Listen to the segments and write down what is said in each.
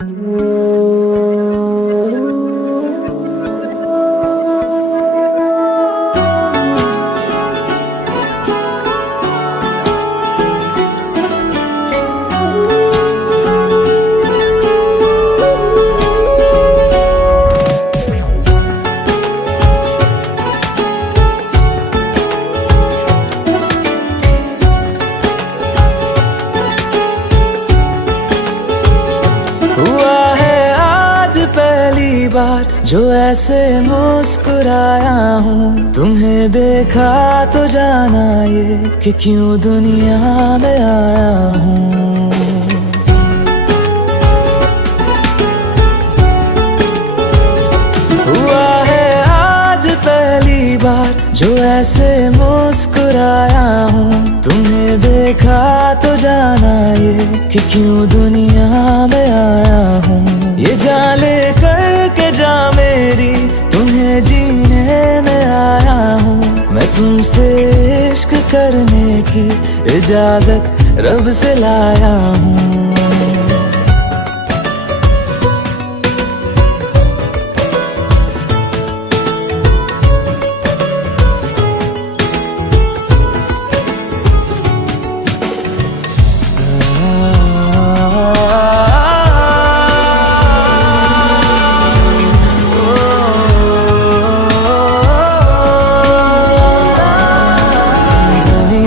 हुआ है आज पहली बार जो ऐसे मुस्कुराया हूँ। तुम्हें देखा तो जाना ये कि क्यों दुनिया में आया हूँ। हुआ है आज पहली बार जो ऐसे मुस्कुराया हूँ। तुम्हें देखा तो जाना ये कि क्यों दुनिया में आया हूँ। ये जान ले करके जा मेरी तुम्हें जीने में आया हूँ। मैं तुमसे इश्क करने की इजाजत रब से लाया हूँ।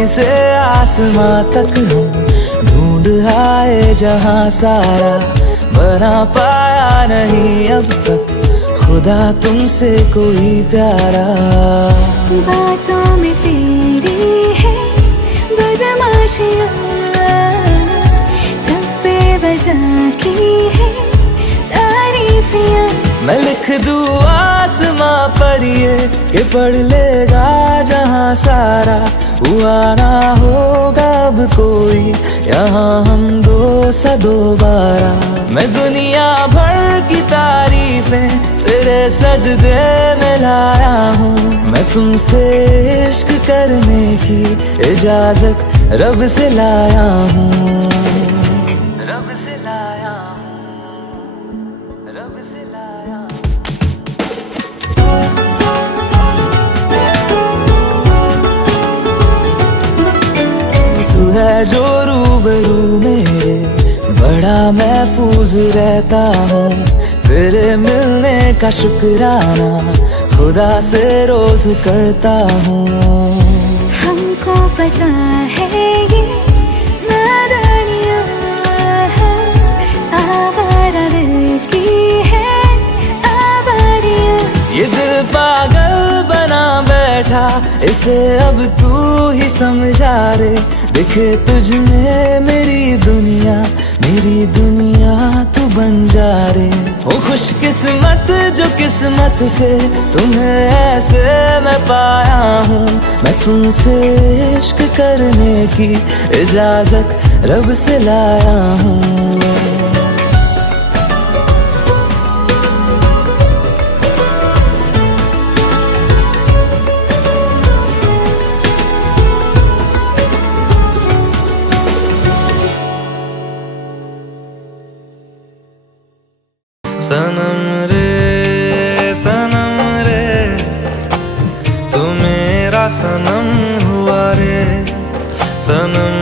से आसमां तक हम ढूंढ आए जहां सारा, बना पाया नहीं अब तक खुदा तुमसे कोई प्यारा। बातों में तेरी है बदमाशियाँ, सब पे वजह की है तारीफियाँ। मैं लिख दूँ आसमां पर ये कि पढ़ लेगा जहां सारा। हुआ ना होगा अब कोई यहाँ हम दो सा दोबारा। मैं दुनिया भर की तारीफें तेरे सजदे में लाया हूँ। मैं तुमसे इश्क करने की इजाजत रब से लाया हूँ। रब से लाया हूँ, रब से लाया हूँ। तू है जो रूबरू मेरे, बड़ा महफूज रहता हूँ। तेरे मिलने का शुक्राना खुदा से रोज करता हूँ। हमको पता है ये नादानियाँ आवारा दिल की है आवारियाँ। ये दिल पागल बना बैठा, इसे अब तू ही समझा रे। दिखे तुझ में मेरी दुनिया तू बन जा रे। हो खुशकिस्मत जो किस्मत से तुम्हें ऐसे मैं पाया हूँ। मैं तुमसे इश्क करने की इजाजत रब से लाया हूँ। सनम रे तू मेरा सनम हुआ रे। सनम